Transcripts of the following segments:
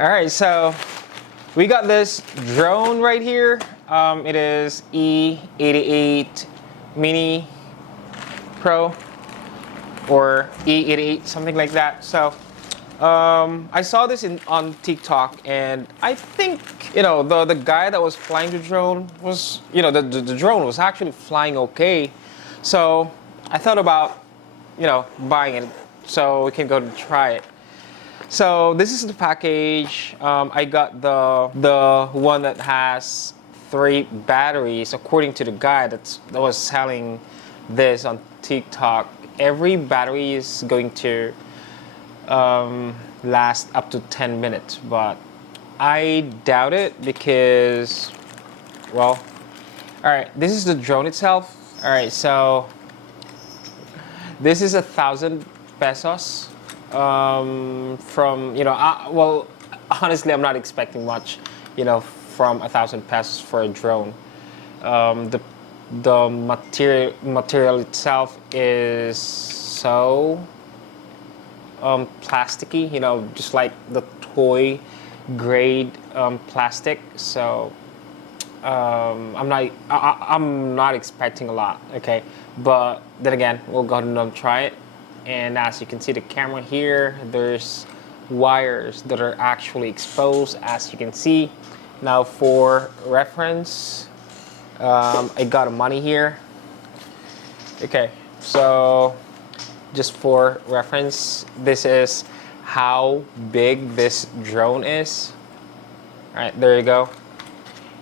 All right, so we got this drone right here. It is E88 Mini Pro or E88, something like that. So I saw this on TikTok, and I think the guy that was flying the drone was the drone was actually flying okay. So I thought about buying it so we can go to try it. So this is the package. I got the one that has 3 batteries. According to the guy that was selling this on TikTok, every battery is going to last up to 10 minutes, but I doubt it because, well, all right, this is the drone itself. All right, so this is 1,000 pesos. From well, honestly, I'm not expecting much, from 1,000 pesos for a drone. The material itself is so plasticky, just like the toy grade plastic. So I'm not expecting a lot. Okay, but then again, we'll go ahead and try it. And as you can see the camera here, there's wires that are actually exposed, as you can see. Now for reference, I got a money here. Okay, so just for reference, this is how big this drone is. All right, there you go.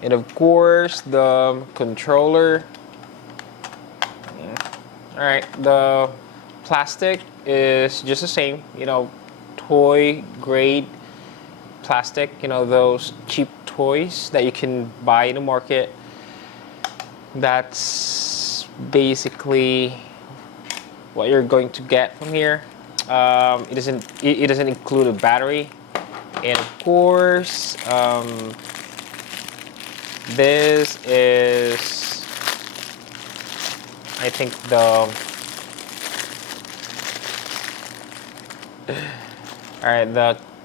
And of course, the controller. All right, the plastic is just the same, toy grade plastic, those cheap toys that you can buy in the market. That's basically what you're going to get from here. It doesn't include a battery, and of course, this is, I think, the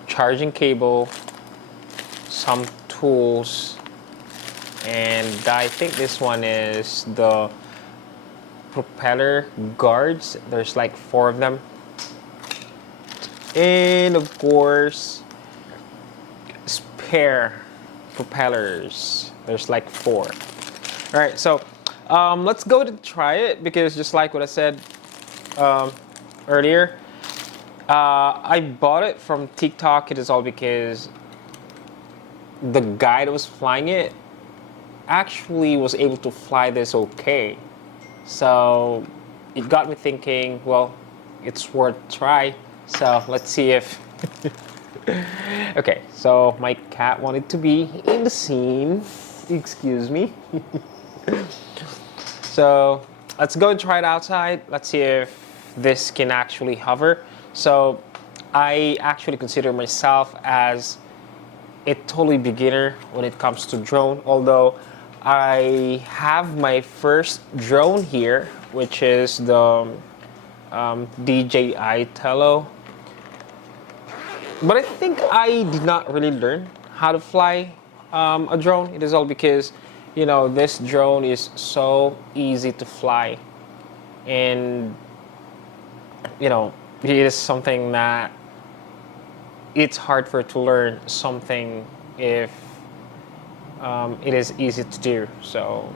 charging cable, some tools, and I think this one is the propeller guards. There's like 4 of them, and of course spare propellers. There's like 4. All right, so let's go to try it, because just like what I said earlier, I bought it from TikTok. It is all because the guy that was flying it actually was able to fly this okay. So it got me thinking, well, it's worth a try. So let's see if... Okay, so my cat wanted to be in the scene. Excuse me. So let's go and try it outside. Let's see if this can actually hover. So I actually consider myself as a totally beginner when it comes to drone, although I have my first drone here, which is the DJI Tello. But I think I did not really learn how to fly a drone. It is all because, this drone is so easy to fly, and it is something that it's hard for it to learn something if it is easy to do. So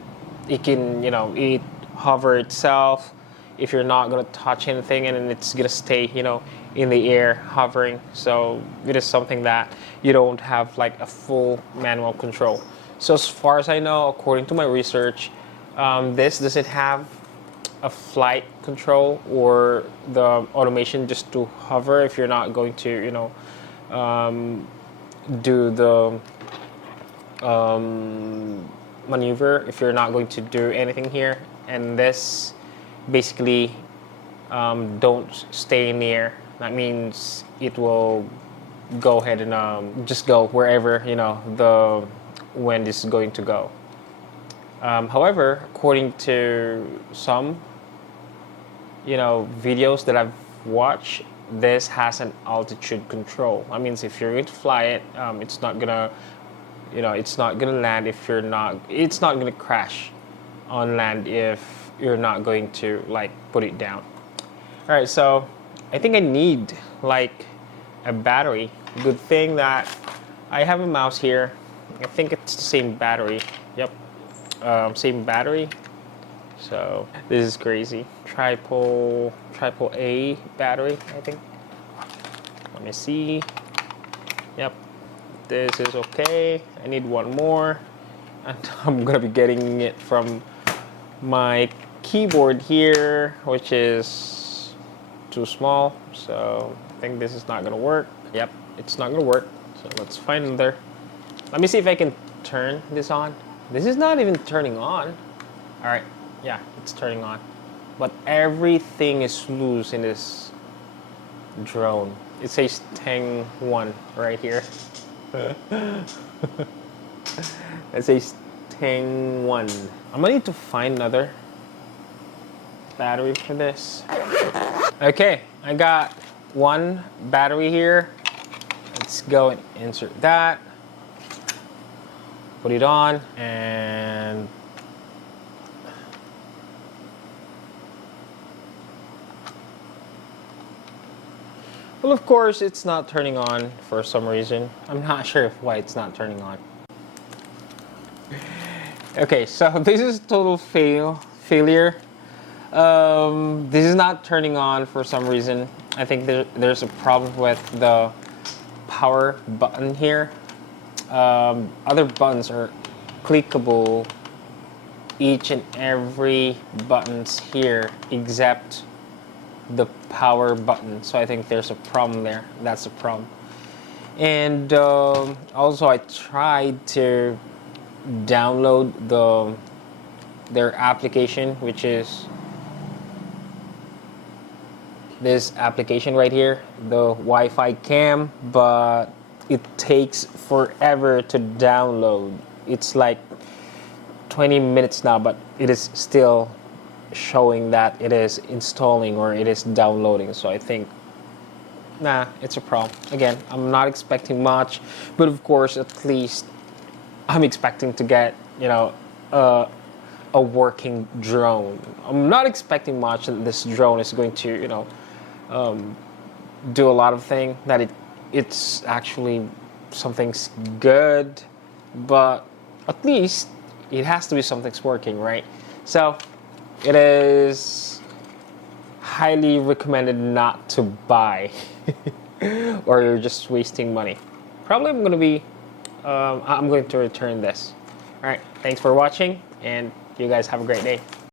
it can, it hover itself if you're not going to touch anything, and then it's going to stay, in the air hovering. So it is something that you don't have like a full manual control. So as far as I know, according to my research, this doesn't have a flight control or the automation just to hover if you're not going to do the maneuver, if you're not going to do anything here. And this basically don't stay in the air. That means it will go ahead and just go wherever the wind is going to go. However, according to some videos that I've watched, this has an altitude control. That means if you're going to fly it, it's not gonna, it's not gonna land if you're not. It's not gonna crash on land if you're not going to like put it down. All right, so I think I need like a battery. Good thing that I have a mouse here. I think it's the same battery. Yep, same battery. So this is crazy. Triple A battery, I think. Let me see. Yep, this is okay. I need one more, and I'm gonna be getting it from my keyboard here, which is too small. So I think this is not gonna work. Yep, it's not gonna work. So let's find another. Let me see if I can turn this on. This is not even turning on. All right. Yeah, it's turning on, but everything is loose in this drone. It says Tang 1 right here. It says Tang 1. I'm gonna need to find another battery for this. Okay, I got one battery here. Let's go and insert that. Put it on and well, of course, it's not turning on for some reason. I'm not sure why it's not turning on. Okay, so this is total failure. This is not turning on for some reason. I think there's a problem with the power button here. Other buttons are clickable, each and every buttons here except the power button. So I think there's a problem there. That's a problem. And also I tried to download their application, which is this application right here, the Wi-Fi cam, but it takes forever to download. It's like 20 minutes now, but it is still showing that it is installing or it is downloading. So I think, nah, it's a problem. Again, I'm not expecting much, but of course, at least I'm expecting to get, a working drone. I'm not expecting much that this drone is going to, do a lot of things, that it's actually something's good, but at least it has to be something's working, right? So it is highly recommended not to buy or you're just wasting money. Probably I'm going to return this. All right, thanks for watching, and you guys have a great day.